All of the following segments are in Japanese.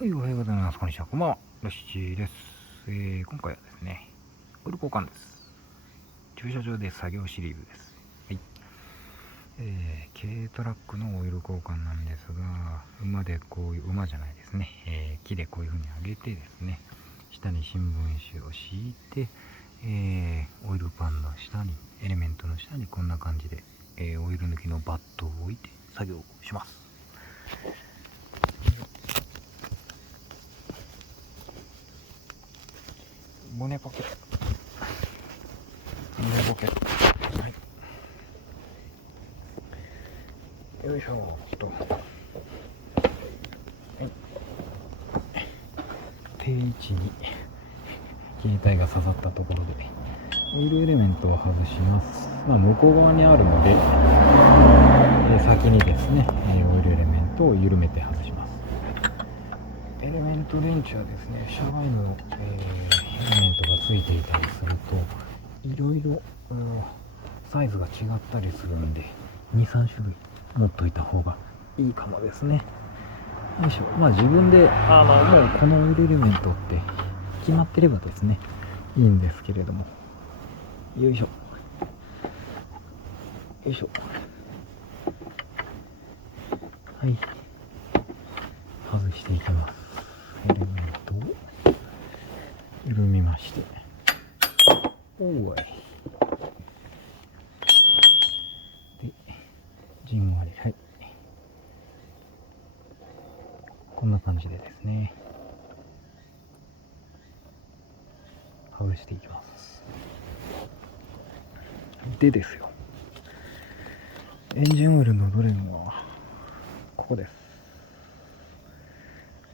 はい、おはようございます。こんにちは。こんばんは。よしちです。今回はですね、オイル交換です。駐車場で作業シリーズです。はい。軽トラックのオイル交換なんですが、馬でこういう、馬じゃないですね、木でこういう風に上げてですね、下に新聞紙を敷いて、オイルパンの下に、エレメントの下にこんな感じで、オイル抜きのバットを置いて作業をします。胸ポケット、胸ポケット、はい、よいしょーと、はい、定位置に携帯が刺さったところでオイルエレメントを外します。向こう側にあるので、先にですね、オイルエレメントを緩めて外します。エレメントレンチはですね、シャワイの、エレメントがついていたりするといろいろサイズが違ったりするんで 2,3 種類持っといた方がいいかもですね。よいしょ。自分でもうこのオイルエレメントって決まってればですねいいんですけれども、よいしょよいしょ、はい、外していきます。エレメントを緩めまして、おーいで、じんわり、はい、こんな感じでですね外していきます。でですよ、エンジンオイルのどれもはここです。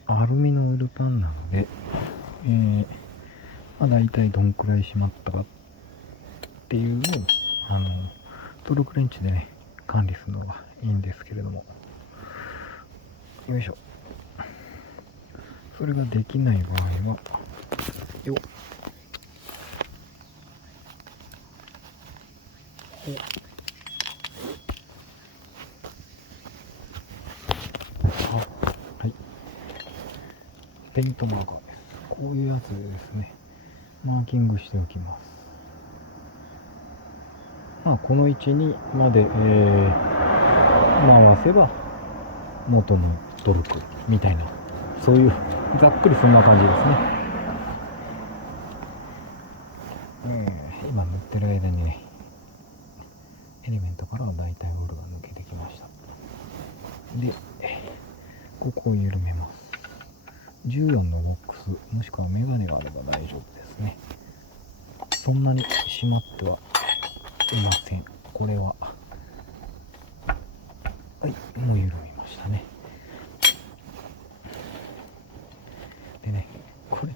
アルミのオイルパンなので、大体どんくらい締まったかっていうのをトルクレンチでね管理するのがいいんですけれども、よいしょ。それができない場合は、よっ、はい、ペイントマーカーです。こういうやつでですねマーキングしておきます。この位置にまで、回せば元のトルクみたいな、そういうざっくりそんな感じですね。今塗ってる間にねエレメントからはだいたいオイルが抜けてきました。でここを緩めます。14のボックスもしくはメガネがあれば大丈夫ですね。そんなに締まってはいません。これははい、もう緩みましたね。でね、これ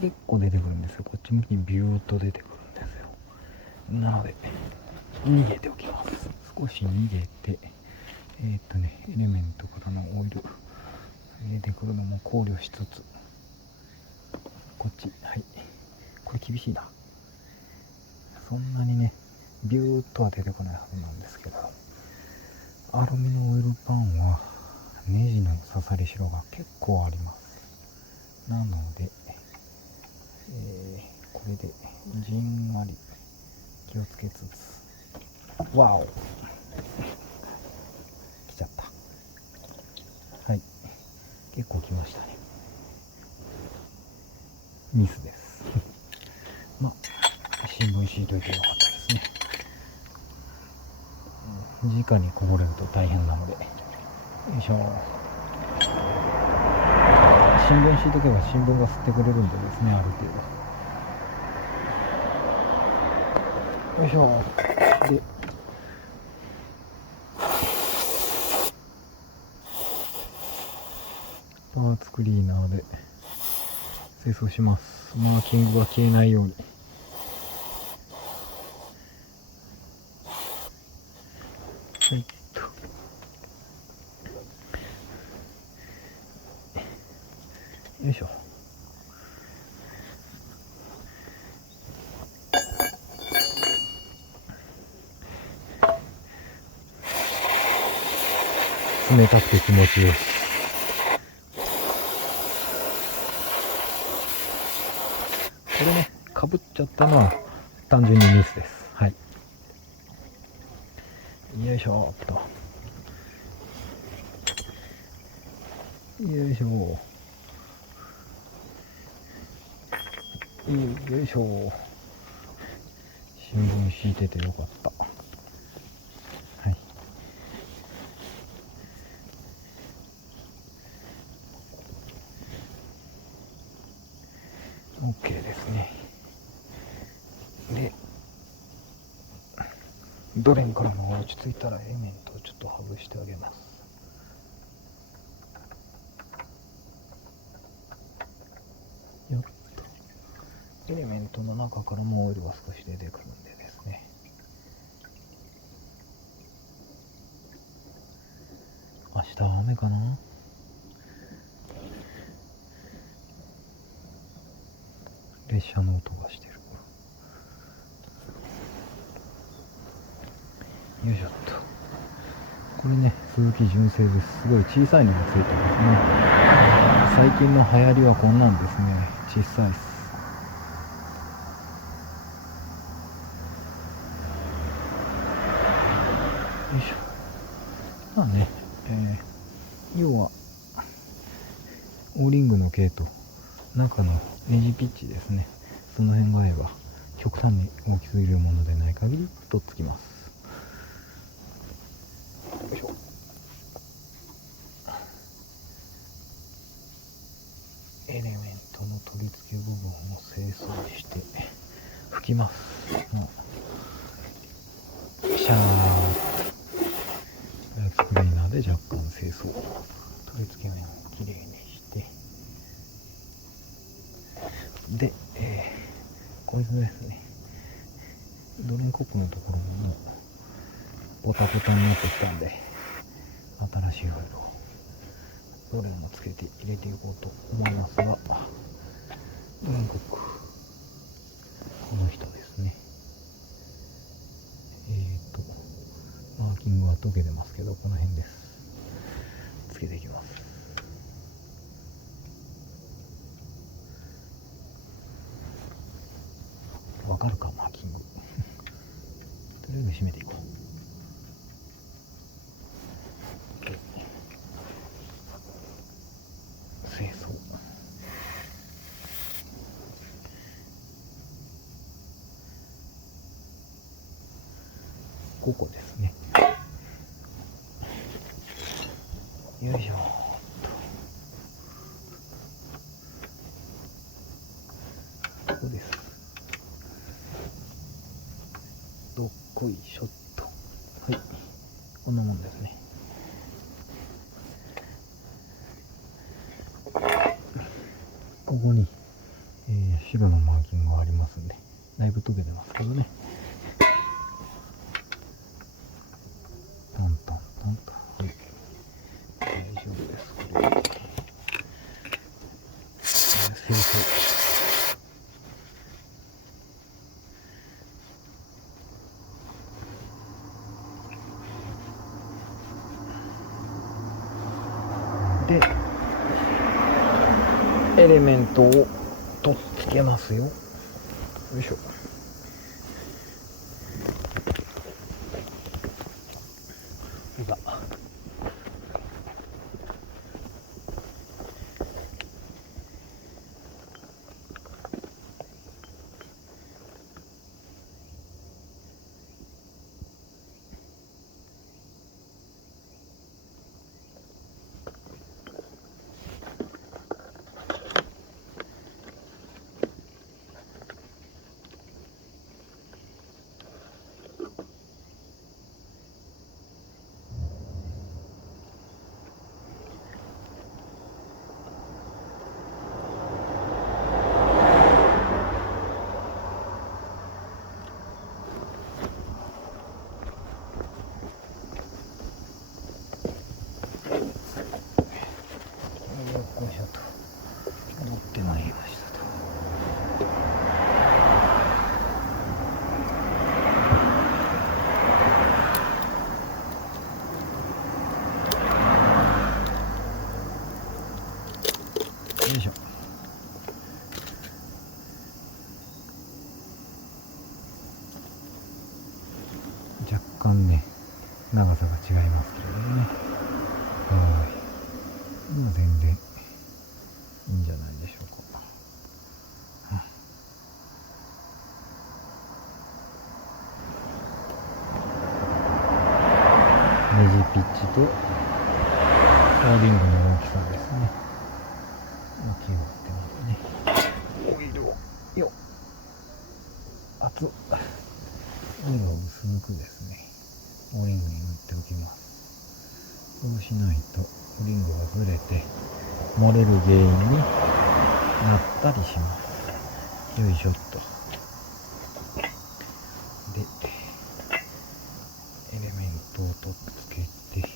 結構出てくるんですよ。こっち向きにビューッと出てくるんですよ。なので逃げておきます。少し逃げてエレメントからのオイル出てくるのも考慮しつつ、こっち、はい、これ厳しいな。そんなにねビューッとは出てこないはずなんですけど、アルミのオイルパンはネジの刺さりしろが結構あります。なので、これでじんわり気をつけつつ、わお、来ちゃった。はい、結構来ましたね。ミスです新聞敷いといてよかったですね。直にこぼれると大変なので、よいしょ。新聞敷いとけば新聞が吸ってくれるんでですね、ある程度。よいしょ。でパーツクリーナーで清掃します。マーキングが消えないように。はいと、よいしょ。冷たくて気持ちいいです。ぶっちゃったのは単純にミスです。はい。よいしょっと。よいしょ。よいしょ。新聞敷いててよかった。はい。OK ですね。で、ドレンからも落ち着いたらエレメントをちょっと外してあげます。よっと。エレメントの中からもオイルが少し出てくるんでですね。明日は雨かな。列車の音がしてる。よいしょっと。これね、鈴木純正です。すごい小さいのがついてますね。最近の流行りはこんなんですね。小さいっす。よいしょ。まあね、要はオーリングの径と中のネジピッチですね。その辺が合えば極端に大きすぎるものでない限りとっつきます。よいしょ。エレメントの取り付け部分を清掃して拭きます。シャーッとスクリーナーで若干清掃。取り付け面をきれいにしてで、これですね、ドレンコップのところもポタポタになってきたんで、新しいオイルをどれもつけて入れていこうと思いますが、ドレンコップ、この人ですね。マーキングは溶けてますけど、この辺です。つけていきます。わかるか、マーキング。とりあえず締めていこう。清掃。ここですね。よいしょ。ここです。どっこいしょっと。はい。こんなもんですね。ここに、白のマーキングがありますんで、だいぶ溶けてますけどね。トントントンと。はい。大丈夫です。これで。清掃。で、エレメントを取っつけますよ。よいしょ。ほら。干ね長さが違いますけれどもね。はい。まあ全然いいんじゃないでしょうか。ネジピッチとオーリングの大きさですね。大きいわってますね。オイルをよっ、熱っ。オイルを薄くですね、オーリングに塗っておきます。そうしないとオーリングがずれて漏れる原因になったりします。よいしょっと。でエレメントを取っつけて、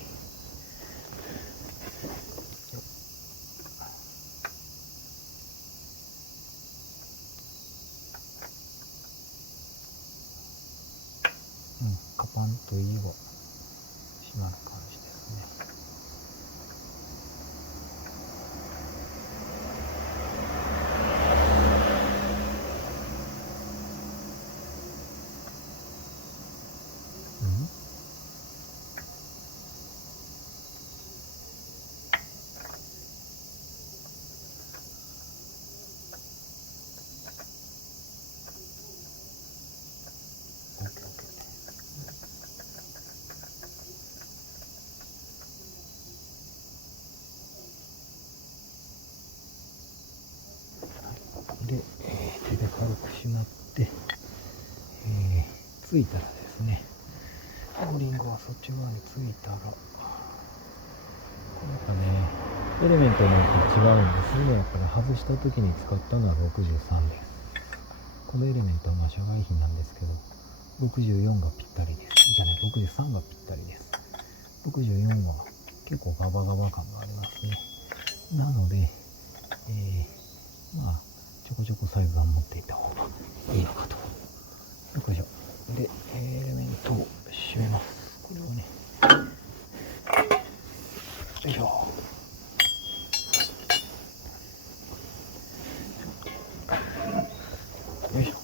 カパンといえば閉まる感じですね。で、手で軽くしまって、ついたらですね、オーリングはそっち側についたら、これやっぱね、エレメントによって違うんですね。やっぱり外した時に使ったのは63です。このエレメントはまあ社外品なんですけど、64がぴったりです。じゃない、63がぴったりです。64は結構ガバガバ感がありますね。なので、まあ、ちょこちょこサイズは持っていた方がいいのかと。よいしょ。で、エレメントを締めます。これをね、よいしょ。よいしょ。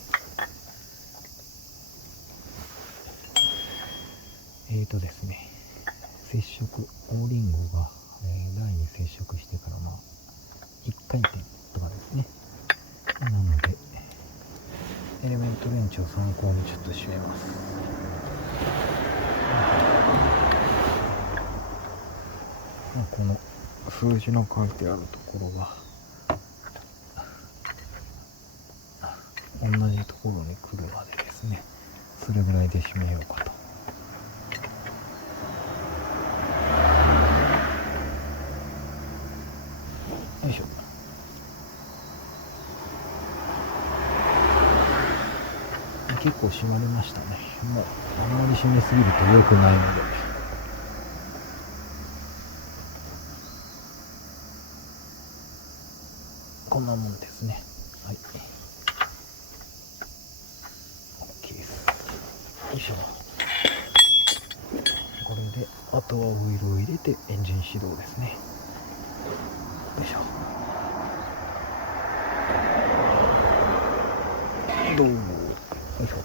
ですね、接触、オーリングが、台に接触してから、まあ、1回転とかですね。なので、エレメントレンチを参考にちょっと締めます。まあ、この数字の書いてあるところが、同じところに来るまでですね、それぐらいで締めようかと。よいしょ。結構締まりましたね。もうあんまり締めすぎると良くないので、こんなもんですね。はい、 OK です。よいしょ。これであとはオイルを入れてエンジン始動ですね。よいしょ。どうも。よいしょ。